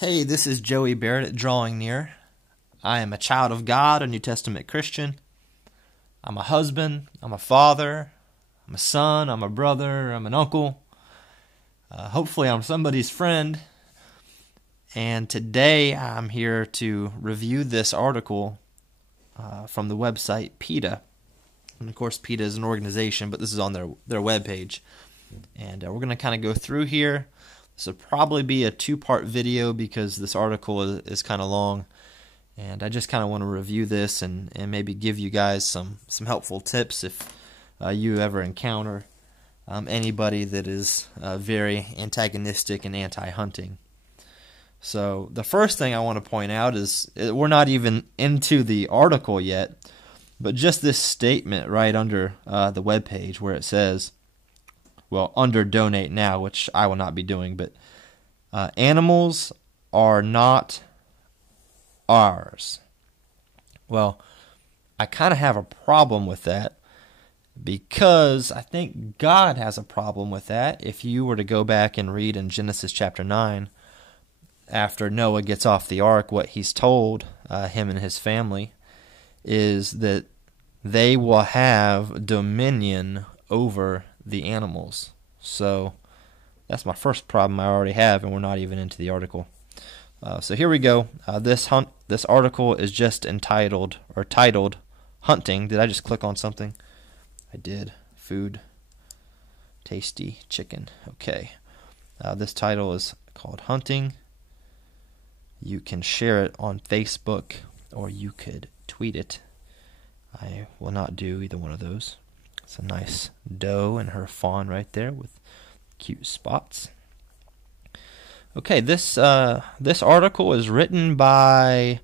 Hey, this is Joey Barrett at Drawing Near. I am a child of God, a New Testament Christian. I'm a husband, I'm a father, I'm a son, I'm a brother, I'm an uncle. Hopefully I'm somebody's friend. And today I'm here to review this article from the website PETA. And of course PETA is an organization, but this is on their webpage. And we're going to kind of go through here. This will probably be a two-part video because this article is kind of long, and I just kind of want to review this and maybe give you guys some helpful tips if you ever encounter anybody that is very antagonistic and anti-hunting. So the first thing I want to point out is we're not even into the article yet, but just this statement right under the webpage where it says, well, under donate now, which I will not be doing, but animals are not ours. Well, I kind of have a problem with that because I think God has a problem with that. If you were to go back and read in Genesis chapter 9, after Noah gets off the ark, what he's told him and his family is that they will have dominion over the animals. So that's my first problem I already have, and we're not even into the article. So here we go. This article is just titled Hunting. Did I just click on something? I did. Food. Tasty chicken. Okay. This title is called Hunting. You can share it on Facebook, or you could tweet it. I will not do either one of those. It's a nice doe and her fawn right there with cute spots. Okay, this article is written by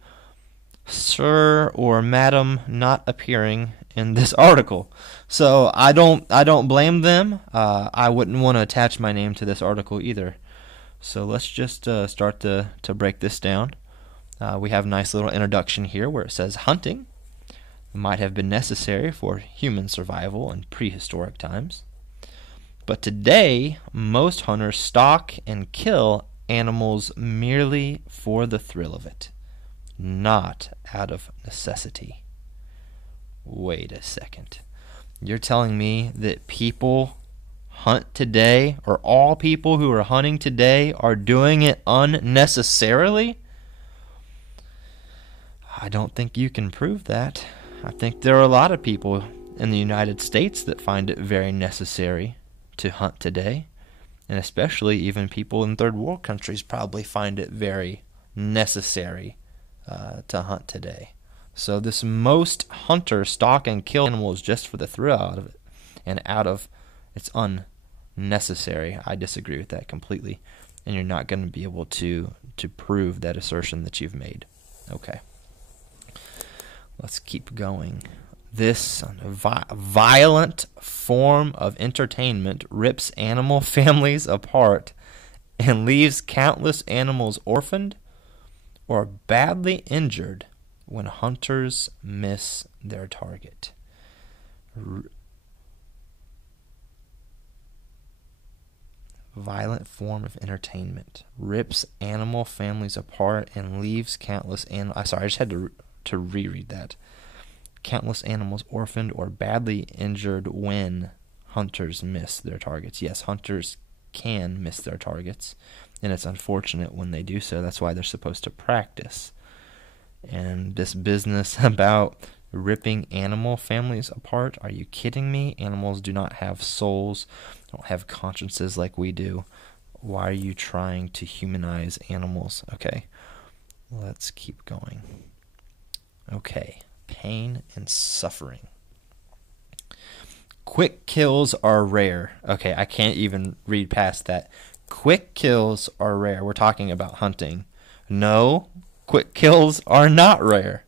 Sir or Madam not appearing in this article. So I don't blame them. I wouldn't want to attach my name to this article either. So let's just start to break this down. We have a nice little introduction here where it says hunting might have been necessary for human survival in prehistoric times. But today, most hunters stalk and kill animals merely for the thrill of it, not out of necessity. Wait a second. You're telling me that people hunt today, or all people who are hunting today, are doing it unnecessarily? I don't think you can prove that. I think there are a lot of people in the United States that find it very necessary to hunt today, and especially even people in third world countries probably find it very necessary to hunt today. So this most hunters stalk and kill animals just for the thrill out of it, and out of it's unnecessary. I disagree with that completely, and you're not going to be able to prove that assertion that you've made. Okay. Let's keep going. This violent form of entertainment rips animal families apart and leaves countless animals orphaned or badly injured when hunters miss their target. Violent form of entertainment rips animal families apart and leaves countless animals. Sorry, I just had to reread that. Countless animals orphaned or badly injured when hunters miss their targets. Yes, hunters can miss their targets, and it's unfortunate when they do so. That's why they're supposed to practice. And this business about ripping animal families apart, are you kidding me? Animals do not have souls, don't have consciences like we do. Why are you trying to humanize animals? Okay, let's keep going. Okay, pain and suffering. Quick kills are rare. Okay, I can't even read past that. Quick kills are rare. We're talking about hunting. No, quick kills are not rare.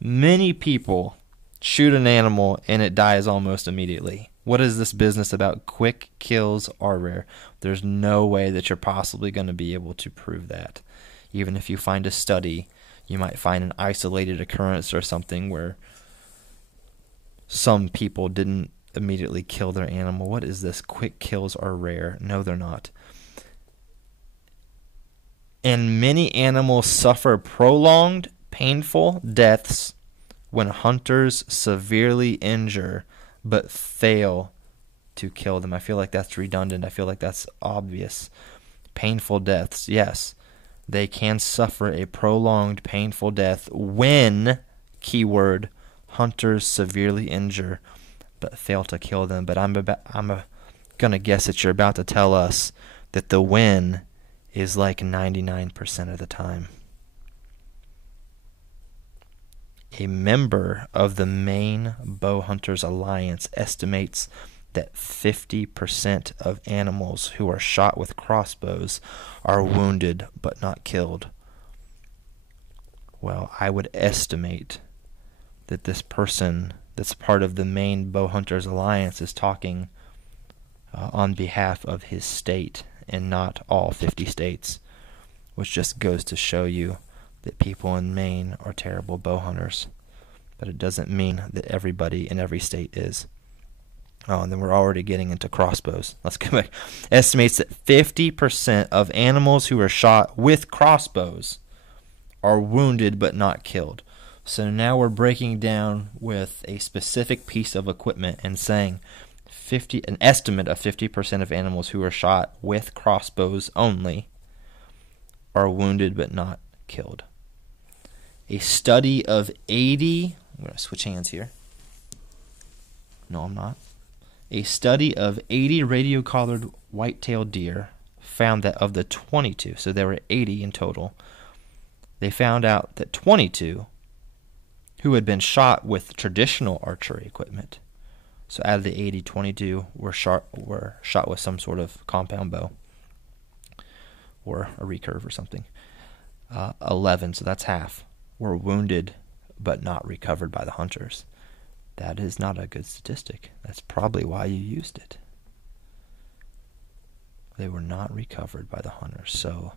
Many people shoot an animal and it dies almost immediately. What is this business about quick kills are rare? There's no way that you're possibly going to be able to prove that. Even if you find a study, you might find an isolated occurrence or something where some people didn't immediately kill their animal. What is this? Quick kills are rare. No, they're not. And many animals suffer prolonged, painful deaths when hunters severely injure but fail to kill them. I feel like that's redundant. I feel like that's obvious. Painful deaths, yes. They can suffer a prolonged, painful death when, keyword, hunters severely injure but fail to kill them. But I'm going to guess that you're about to tell us that the when is like 99% of the time. A member of the Maine Bow Hunters Alliance estimates that 50% of animals who are shot with crossbows are wounded but not killed. Well, I would estimate that this person that's part of the Maine Bow Hunters Alliance is talking on behalf of his state and not all 50 states, which just goes to show you that people in Maine are terrible bow hunters. But it doesn't mean that everybody in every state is. Oh, and then we're already getting into crossbows. Let's go back. Estimates that 50% of animals who are shot with crossbows are wounded but not killed. So now we're breaking down with a specific piece of equipment and saying an estimate of 50% of animals who are shot with crossbows only are wounded but not killed. A study of 80... I'm going to switch hands here. No, I'm not. A study of 80 radio-collared white-tailed deer found that of the 22, so there were 80 in total, they found out that 22 who had been shot with traditional archery equipment, so out of the 80, 22 were shot with some sort of compound bow or a recurve or something. 11, so that's half, were wounded but not recovered by the hunters. That is not a good statistic. That's probably why you used it. They were not recovered by the hunters. So,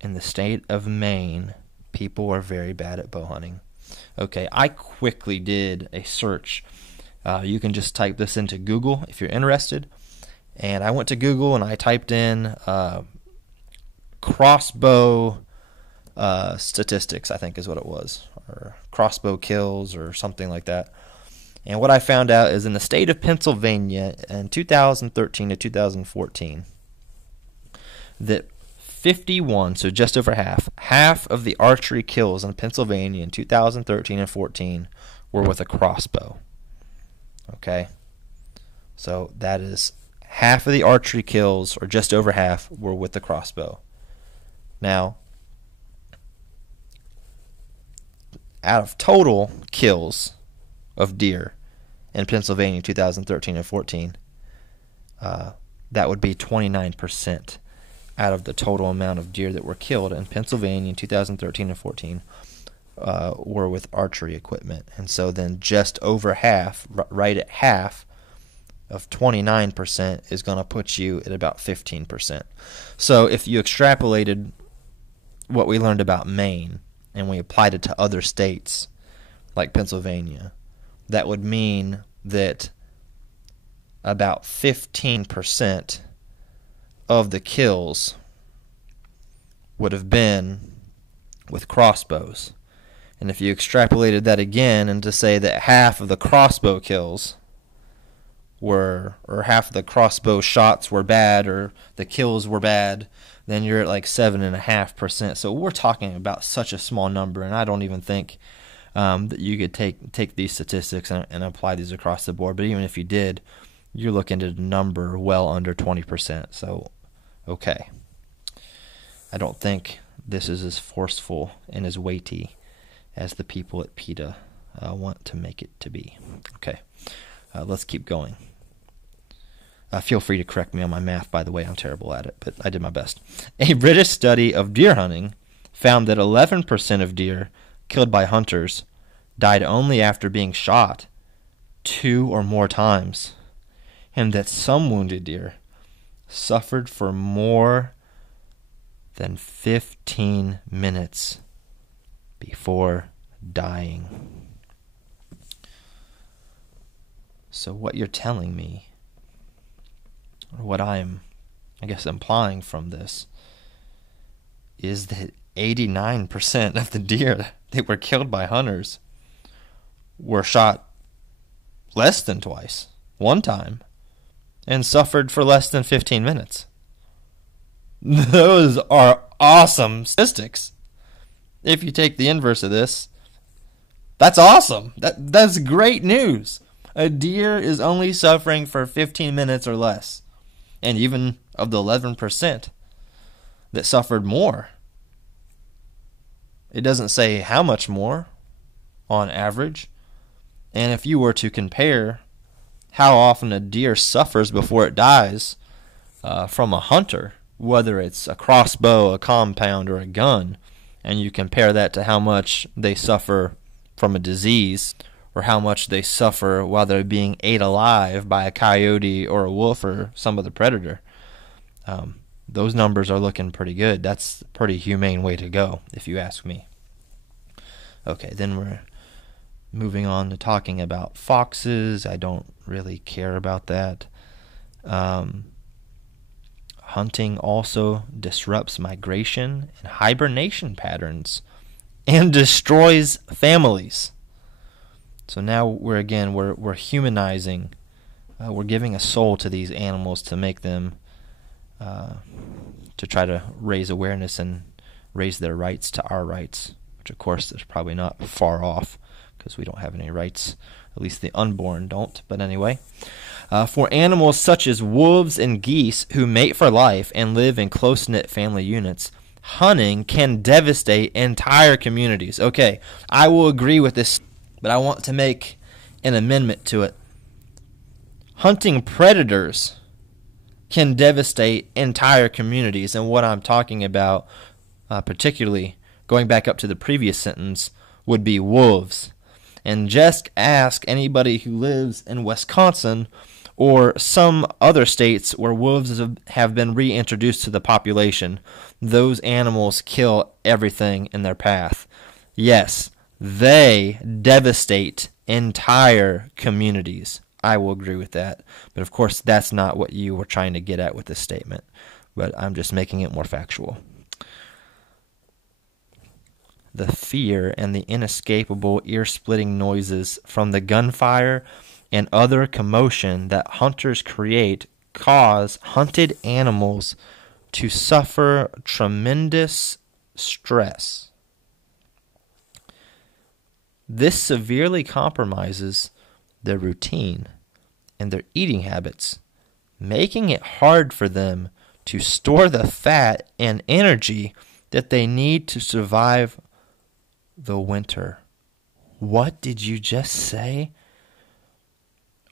in the state of Maine, people are very bad at bow hunting. Okay, I quickly did a search. You can just type this into Google if you're interested. And I went to Google and I typed in crossbow statistics, I think is what it was, or crossbow kills or something like that. And what I found out is in the state of Pennsylvania in 2013 to 2014, that 51, so just over half of the archery kills in Pennsylvania in 2013 and 14 were with a crossbow. Okay? So that is half of the archery kills, or just over half, were with the crossbow. Now, out of total kills of deer in Pennsylvania 2013 and 14, that would be 29% out of the total amount of deer that were killed in Pennsylvania in 2013 and 14 were with archery equipment. And so then just over half, right at half of 29% is going to put you at about 15%. So if you extrapolated what we learned about Maine and we applied it to other states like Pennsylvania, that would mean that about 15% of the kills would have been with crossbows. And if you extrapolated that again and to say that half of the crossbow kills were, or half of the crossbow shots were bad, or the kills were bad, then you're at like 7.5%. So we're talking about such a small number, and I don't even think that you could take these statistics and apply these across the board. But even if you did, you're looking at a number well under 20%. So, okay. I don't think this is as forceful and as weighty as the people at PETA want to make it to be. Okay, let's keep going. Feel free to correct me on my math, by the way. I'm terrible at it, but I did my best. A British study of deer hunting found that 11% of deer killed by hunters died only after being shot 2 or more times, and that some wounded deer suffered for more than 15 minutes before dying. So what you're telling me, or what I'm, I guess, implying from this, is that 89% of the deer that were killed by hunters were shot less than twice, one time, and suffered for less than 15 minutes. Those are awesome statistics. If you take the inverse of this, that's awesome. That's great news. A deer is only suffering for 15 minutes or less. And even of the 11% that suffered more, it doesn't say how much more on average. And if you were to compare how often a deer suffers before it dies from a hunter, whether it's a crossbow, a compound, or a gun, and you compare that to how much they suffer from a disease, or how much they suffer while they're being ate alive by a coyote or a wolf or some other predator, those numbers are looking pretty good. That's a pretty humane way to go, if you ask me. Okay, then we're moving on to talking about foxes. I don't really care about that. Hunting also disrupts migration and hibernation patterns and destroys families. So now we're humanizing. We're giving a soul to these animals to make them, to try to raise awareness and raise their rights to our rights, which of course is probably not far off because we don't have any rights. At least the unborn don't. But anyway, for animals such as wolves and geese who mate for life and live in close-knit family units, hunting can devastate entire communities. Okay, I will agree with this, but I want to make an amendment to it. Hunting predators can devastate entire communities, and what I'm talking about, particularly going back up to the previous sentence, would be wolves. And just ask anybody who lives in Wisconsin or some other states where wolves have been reintroduced to the population. Those animals kill everything in their path. Yes, they devastate entire communities. I will agree with that. But of course, that's not what you were trying to get at with this statement. But I'm just making it more factual. The fear and the inescapable ear-splitting noises from the gunfire and other commotion that hunters create cause hunted animals to suffer tremendous stress. This severely compromises their routine and their eating habits, making it hard for them to store the fat and energy that they need to survive the winter. What did you just say?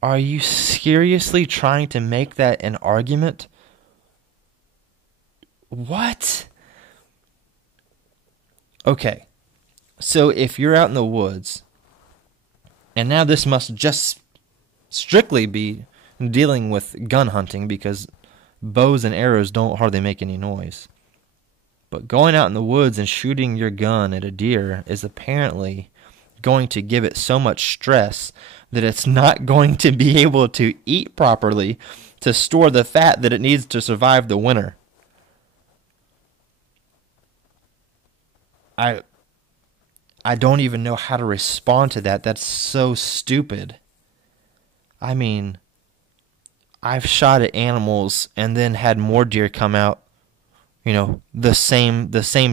Are you seriously trying to make that an argument? What? Okay, so if you're out in the woods, and now this must just strictly be dealing with gun hunting because bows and arrows don't hardly make any noise. But going out in the woods and shooting your gun at a deer is apparently going to give it so much stress that it's not going to be able to eat properly to store the fat that it needs to survive the winter. I don't even know how to respond to that. That's so stupid. I mean, I've shot at animals and then had more deer come out, the same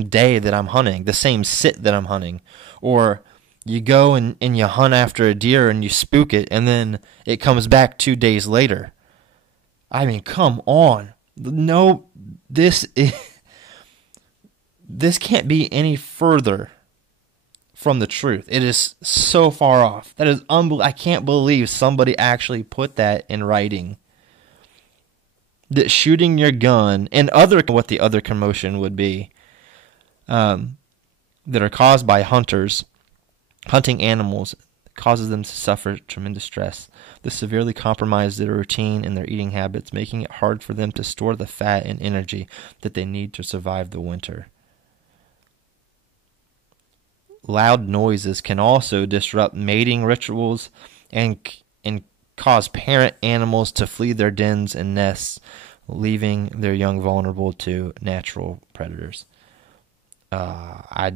day that I'm hunting, the same sit that I'm hunting. Or you go and you hunt after a deer and you spook it and then it comes back 2 days later. I mean, come on. No, this can't be any further from the truth. It is so far off. That is unbelievable. I can't believe somebody actually put that in writing. That shooting your gun and what the other commotion would be that are caused by hunting animals causes them to suffer tremendous stress. This severely compromises their routine and their eating habits, making it hard for them to store the fat and energy that they need to survive the winter. Loud noises can also disrupt mating rituals and cause parent animals to flee their dens and nests, leaving their young vulnerable to natural predators. I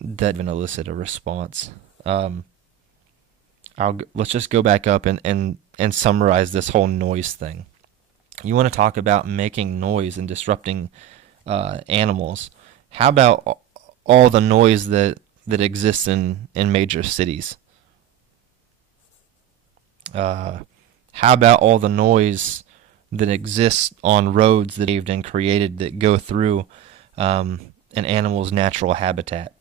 that even elicit a response. Let's just go back up and summarize this whole noise thing. You want to talk about making noise and disrupting animals. How about all the noise that exists in major cities? How about all the noise that exists on roads that have been created that go through an animal's natural habitat?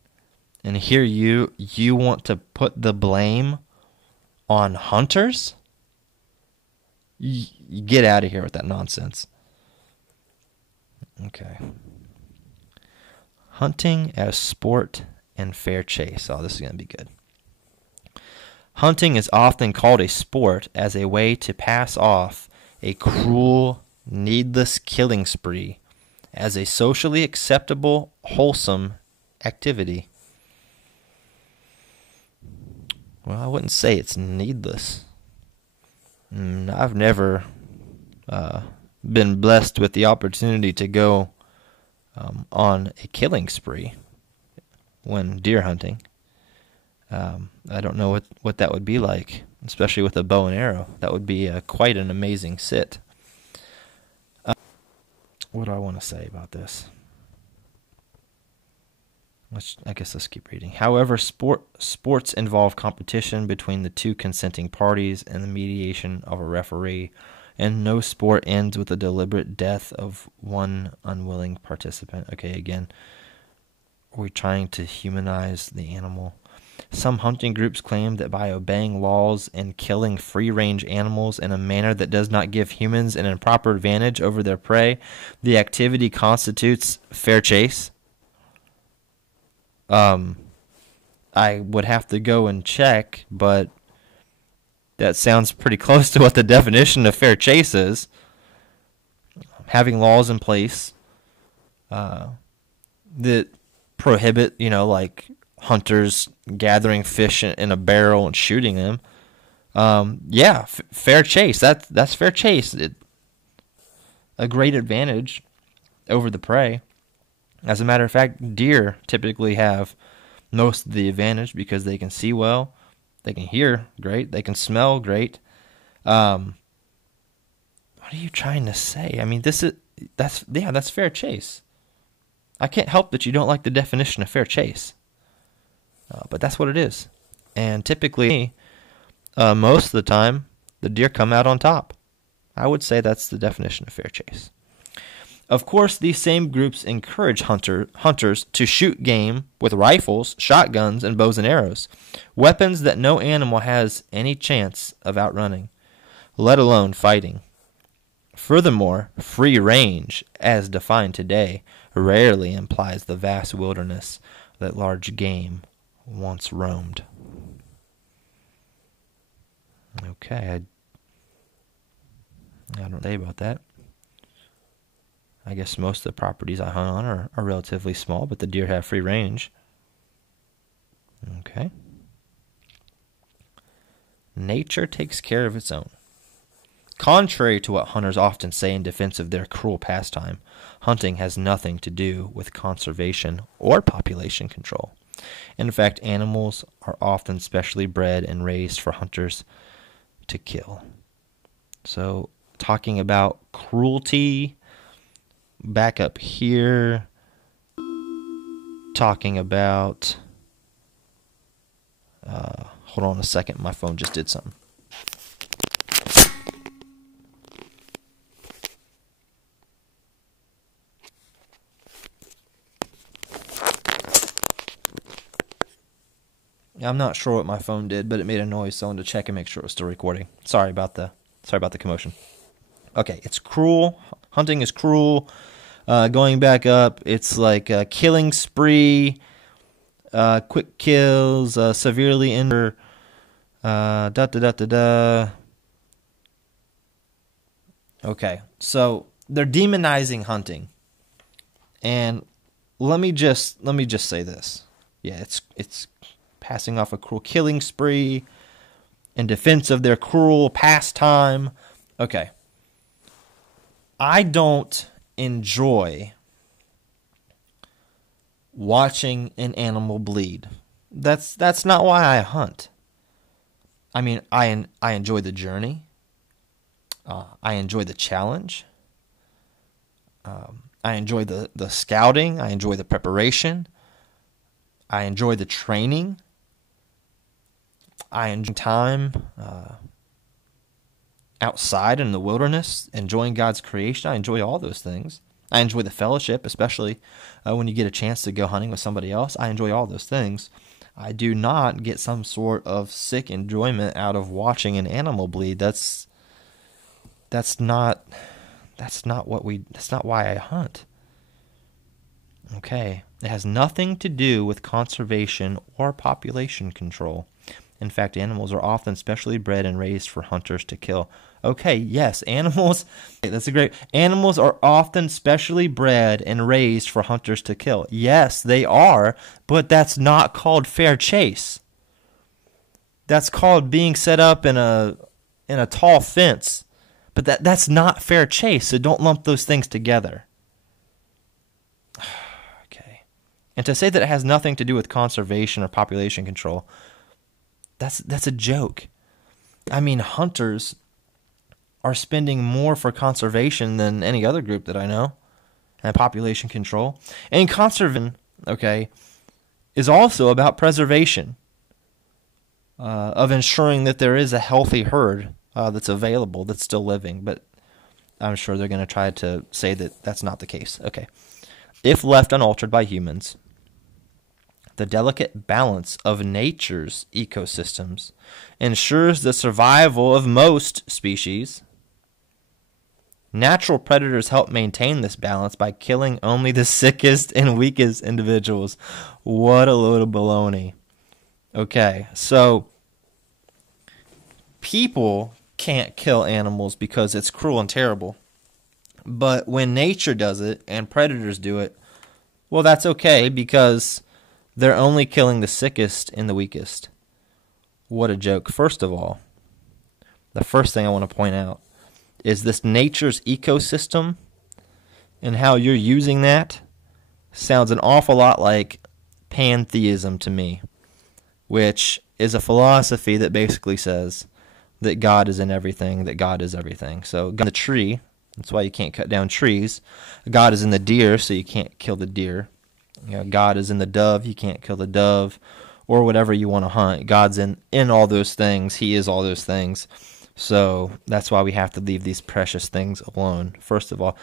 And here you want to put the blame on hunters? You get out of here with that nonsense. Okay. Hunting as sport and fair chase. Oh, this is going to be good. Hunting is often called a sport as a way to pass off a cruel, needless killing spree as a socially acceptable, wholesome activity. Well, I wouldn't say it's needless. I've never been blessed with the opportunity to go on a killing spree when deer hunting. I don't know what that would be like, especially with a bow and arrow. That would be quite an amazing sit. What do I want to say about this? I guess let's keep reading. However, sports involve competition between the two consenting parties and the mediation of a referee, and no sport ends with the deliberate death of one unwilling participant. Okay, again, we're trying to humanize the animal. Some hunting groups claim that by obeying laws and killing free-range animals in a manner that does not give humans an improper advantage over their prey, the activity constitutes fair chase. I would have to go and check, but that sounds pretty close to what the definition of fair chase is. Having laws in place that prohibit, like hunters gathering fish in a barrel and shooting them. Fair chase. That's fair chase. A great advantage over the prey. As a matter of fact, deer typically have most of the advantage because they can see well, they can hear great, they can smell great. What are you trying to say? I mean, that's fair chase. I can't help that you don't like the definition of fair chase, but that's what it is. And typically, most of the time, the deer come out on top. I would say that's the definition of fair chase. Of course, these same groups encourage hunters to shoot game with rifles, shotguns, and bows and arrows, weapons that no animal has any chance of outrunning, let alone fighting. Furthermore, free range, as defined today, rarely implies the vast wilderness that large game once roamed. Okay, I don't know what to say about that. I guess most of the properties I hunt on are relatively small, but the deer have free range. Okay. Nature takes care of its own. Contrary to what hunters often say in defense of their cruel pastime, hunting has nothing to do with conservation or population control. In fact, animals are often specially bred and raised for hunters to kill. So, talking about cruelty, back up here, talking about, hold on a second, my phone just did something. I'm not sure what my phone did, but it made a noise, so I wanted to check and make sure it was still recording. Sorry about the commotion. Okay, it's cruel. Hunting is cruel. Going back up, it's like a killing spree, quick kills, severely injure, Okay, so they're demonizing hunting, and let me just say this. Yeah, it's passing off a cruel killing spree in defense of their cruel pastime. Okay, I don't enjoy watching an animal bleed. That's not why I hunt. I mean, I enjoy the journey. I enjoy the challenge. I enjoy the scouting. I enjoy the preparation. I enjoy the training. I enjoy time outside in the wilderness, enjoying God's creation. I enjoy all those things. I enjoy the fellowship, especially when you get a chance to go hunting with somebody else. I enjoy all those things. I do not get some sort of sick enjoyment out of watching an animal bleed. That's not why I hunt. Okay. It has nothing to do with conservation or population control. In fact, animals are often specially bred and raised for hunters to kill. Okay, yes, animals are often specially bred and raised for hunters to kill. Yes, they are, but that's not called fair chase. That's called being set up in a tall fence. But that's not fair chase, so don't lump those things together. Okay. And to say that it has nothing to do with conservation or population control, that's a joke. I mean, hunters are spending more for conservation than any other group that I know, and population control. And conservation, okay, is also about preservation, of ensuring that there is a healthy herd that's available, that's still living. But I'm sure they're going to try to say that that's not the case. Okay. If left unaltered by humans, the delicate balance of nature's ecosystems ensures the survival of most species. Natural predators help maintain this balance by killing only the sickest and weakest individuals. What a load of baloney. Okay, so people can't kill animals because it's cruel and terrible. But when nature does it and predators do it, well, that's okay because they're only killing the sickest and the weakest. What a joke. First of all, the first thing I want to point out is this nature's ecosystem and how you're using that sounds an awful lot like pantheism to me, which is a philosophy that basically says that God is in everything, that God is everything. So God is in the tree, that's why you can't cut down trees. God is in the deer, so you can't kill the deer. You know, God is in the dove, you can't kill the dove, or whatever you want to hunt. God's in all those things. He is all those things. So that's why we have to leave these precious things alone. First of all,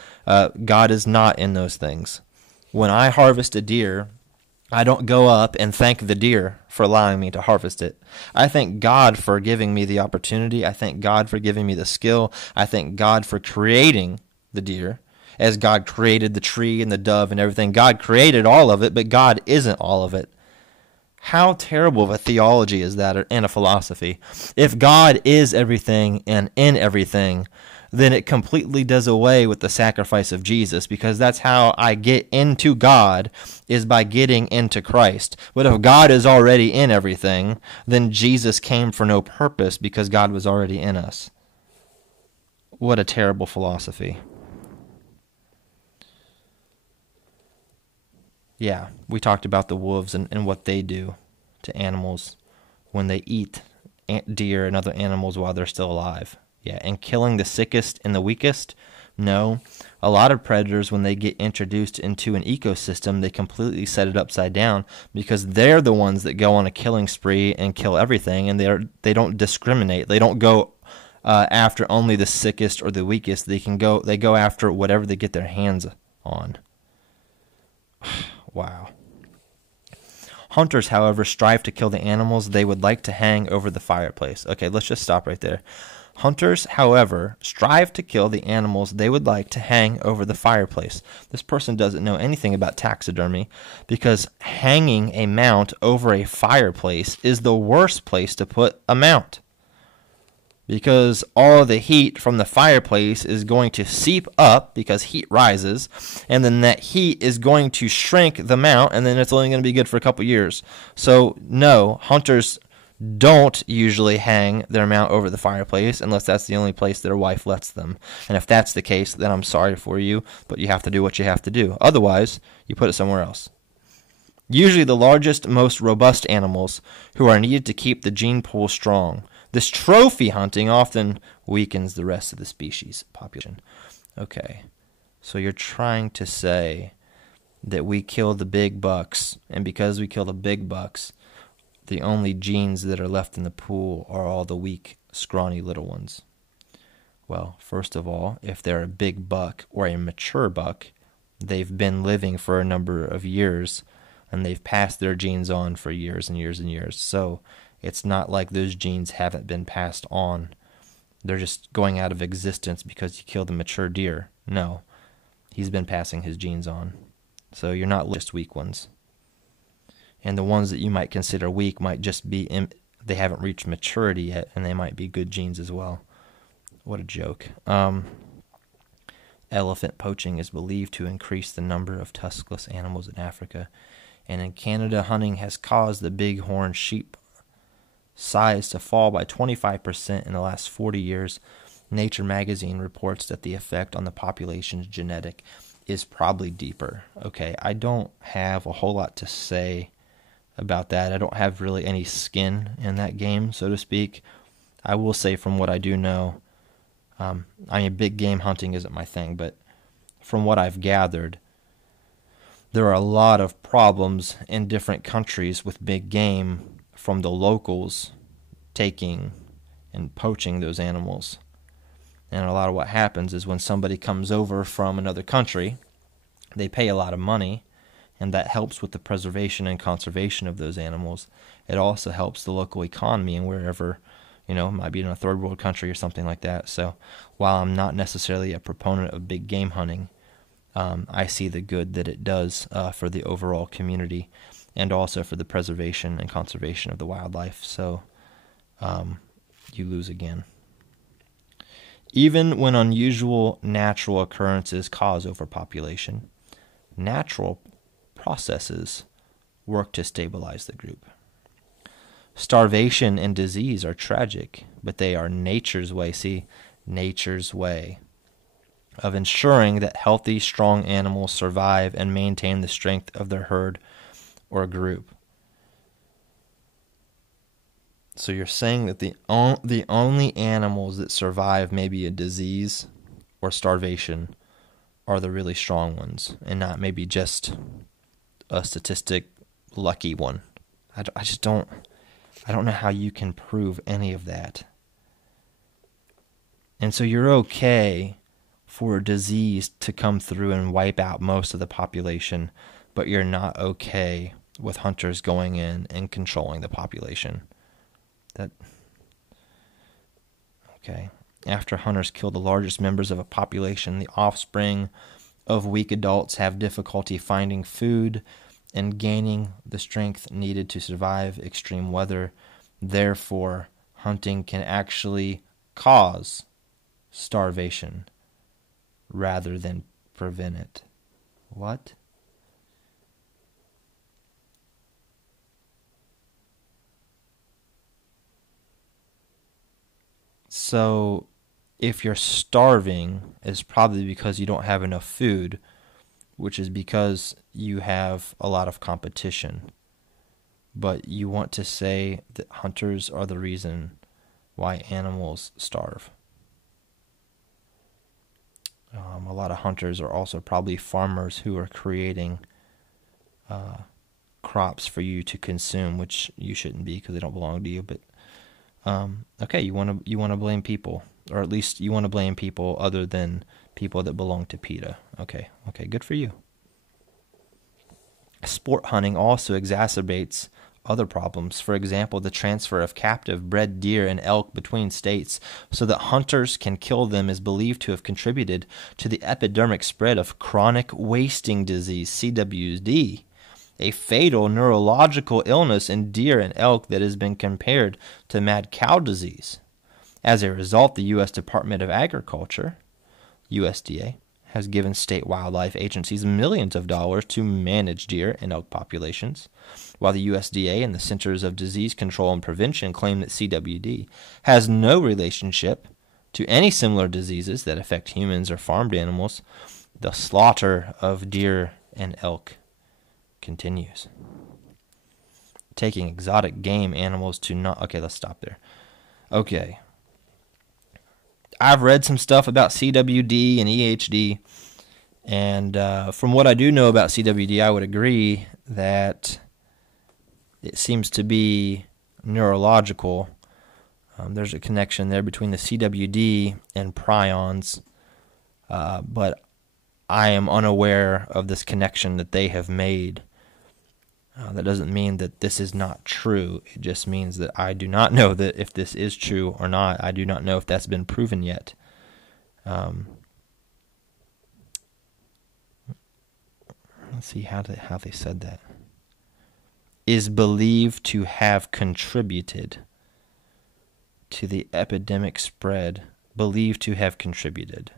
God is not in those things. When I harvest a deer, I don't go up and thank the deer for allowing me to harvest it. I thank God for giving me the opportunity. I thank God for giving me the skill. I thank God for creating the deer, as God created the tree and the dove and everything. God created all of it, but God isn't all of it. How terrible of a theology is that, and a philosophy? If God is everything and in everything, then it completely does away with the sacrifice of Jesus, because that's how I get into God, is by getting into Christ. But if God is already in everything, then Jesus came for no purpose because God was already in us. What a terrible philosophy. Yeah, we talked about the wolves and what they do to animals when they eat deer and other animals while they're still alive. Yeah, and killing the sickest and the weakest? No. A lot of predators, when they get introduced into an ecosystem, they completely set it upside down because they're the ones that go on a killing spree and kill everything, and they don't discriminate. They don't go after only the sickest or the weakest. They go after whatever they get their hands on. Wow. Hunters, however, strive to kill the animals they would like to hang over the fireplace. Okay, let's just stop right there. Hunters, however, strive to kill the animals they would like to hang over the fireplace. This person doesn't know anything about taxidermy, because hanging a mount over a fireplace is the worst place to put a mount, because all the heat from the fireplace is going to seep up because heat rises, and then that heat is going to shrink the mount, and then it's only going to be good for a couple years. So no, hunters don't usually hang their mount over the fireplace unless that's the only place their wife lets them. And if that's the case, then I'm sorry for you, but you have to do what you have to do. Otherwise, you put it somewhere else. usually the largest, most robust animals who are needed to keep the gene pool strong. This trophy hunting often weakens the rest of the species population. Okay, so you're trying to say that we kill the big bucks, and because we kill the big bucks, the only genes that are left in the pool are all the weak, scrawny little ones. Well, first of all, if they're a big buck or a mature buck, they've been living for a number of years, and they've passed their genes on for years and years and years. So it's not like those genes haven't been passed on. They're just going out of existence because you killed a mature deer. No, he's been passing his genes on. So you're not just weak ones. And the ones that you might consider weak might just be, they haven't reached maturity yet, and they might be good genes as well. What a joke. Elephant poaching is believed to increase the number of tuskless animals in Africa. And in Canada, hunting has caused the bighorn sheep size to fall by 25% in the last 40 years. Nature magazine reports that the effect on the population's genetic is probably deeper. Okay, I don't have a whole lot to say about that. I don't have really any skin in that game, so to speak. I will say from what I do know, big game hunting isn't my thing, but from what I've gathered, there are a lot of problems in different countries with big game from the locals taking and poaching those animals. And a lot of what happens is when somebody comes over from another country, they pay a lot of money, and that helps with the preservation and conservation of those animals. It also helps the local economy and wherever, it might be in a third world country or something like that. So while I'm not necessarily a proponent of big game hunting, I see the good that it does for the overall community and also for the preservation and conservation of the wildlife. So you lose again. Even when unusual natural occurrences cause overpopulation, natural processes work to stabilize the group. Starvation and disease are tragic, but they are nature's way, nature's way of ensuring that healthy, strong animals survive and maintain the strength of their herd or group. So you're saying that the only animals that survive maybe a disease or starvation are the really strong ones, and not maybe just a statistic lucky one. I don't know how you can prove any of that. And so you're okay for a disease to come through and wipe out most of the population, but you're not okay with hunters going in and controlling the population. Okay. After hunters kill the largest members of a population, the offspring of weak adults have difficulty finding food and gaining the strength needed to survive extreme weather. Therefore, hunting can actually cause starvation rather than prevent it. What? So, if you're starving, it's probably because you don't have enough food, which is because you have a lot of competition. But you want to say that hunters are the reason why animals starve. A lot of hunters are also probably farmers who are creating crops for you to consume, which you shouldn't be because they don't belong to you. But okay, you want to blame people, or at least you want to blame people other than people that belong to PETA. Okay, good for you. Sport hunting also exacerbates other problems. For example, the transfer of captive bred deer and elk between states so that hunters can kill them is believed to have contributed to the epidemic spread of chronic wasting disease, CWD, a fatal neurological illness in deer and elk that has been compared to mad cow disease. As a result, the U.S. Department of Agriculture, USDA, has given state wildlife agencies millions of dollars to manage deer and elk populations, while the USDA and the Centers of Disease Control and Prevention claim that CWD has no relationship to any similar diseases that affect humans or farmed animals. The slaughter of deer and elk continues. taking exotic game animals to not... Okay, let's stop there. Okay. I've read some stuff about CWD and EHD, and from what I do know about CWD, I would agree that it seems to be neurological. There's a connection there between the CWD and prions, but I am unaware of this connection that they have made. That doesn't mean that this is not true. It just means that I do not know that if this is true or not. I do not know if that's been proven yet. Let's see how they said that. Is believed to have contributed to the epidemic spread. Believed to have contributed.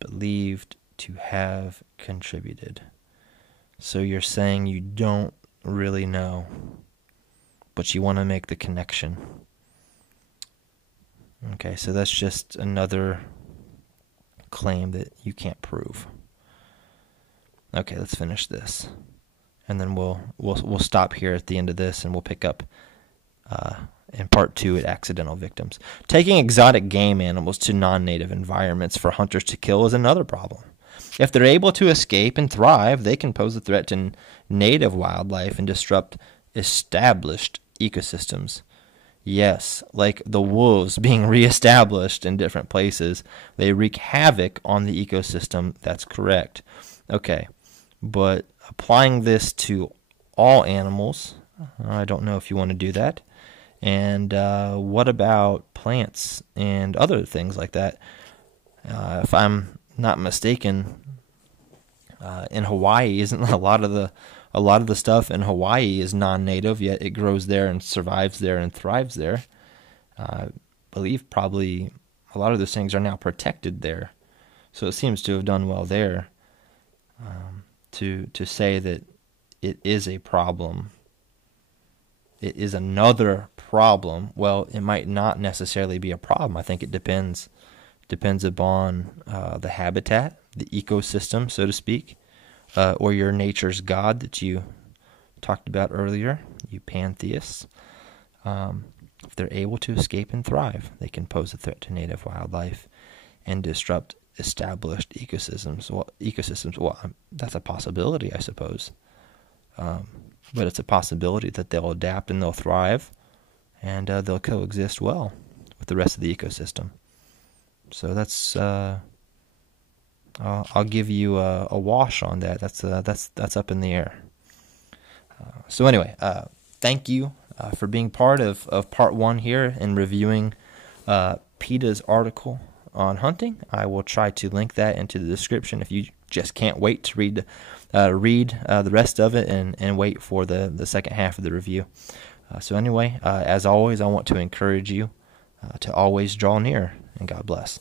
Believed to have contributed. So you're saying you don't really know, but you want to make the connection. Okay, so that's just another claim that you can't prove. Okay, let's finish this, and then we'll stop here at the end of this, and we'll pick up in part 2 at accidental victims. Taking exotic game animals to non-native environments for hunters to kill is another problem. If they're able to escape and thrive, they can pose a threat to native wildlife and disrupt established ecosystems. Yes, like the wolves being reestablished in different places, they wreak havoc on the ecosystem. That's correct. Okay, but applying this to all animals, I don't know if you want to do that. And what about plants and other things like that? If I'm not mistaken, in Hawaii, isn't a lot of the stuff in Hawaii is non-native, yet it grows there and survives there and thrives there. I believe probably a lot of those things are now protected there, so it seems to have done well there. To say that it is a problem, it is another problem. Well, it might not necessarily be a problem. I think it depends upon the habitat, the ecosystem, so to speak, or your nature's God that you talked about earlier, you pantheists. If they're able to escape and thrive, they can pose a threat to native wildlife and disrupt established ecosystems. Well, that's a possibility, I suppose. But it's a possibility that they'll adapt and they'll thrive, and they'll coexist well with the rest of the ecosystem. So that's I'll give you a wash on that. That's up in the air. So anyway, thank you for being part of part 1 here and reviewing PETA's article on hunting. I will try to link that into the description if you just can't wait to read the rest of it and wait for the second half of the review. So anyway, as always, I want to encourage you to always draw near, and God bless.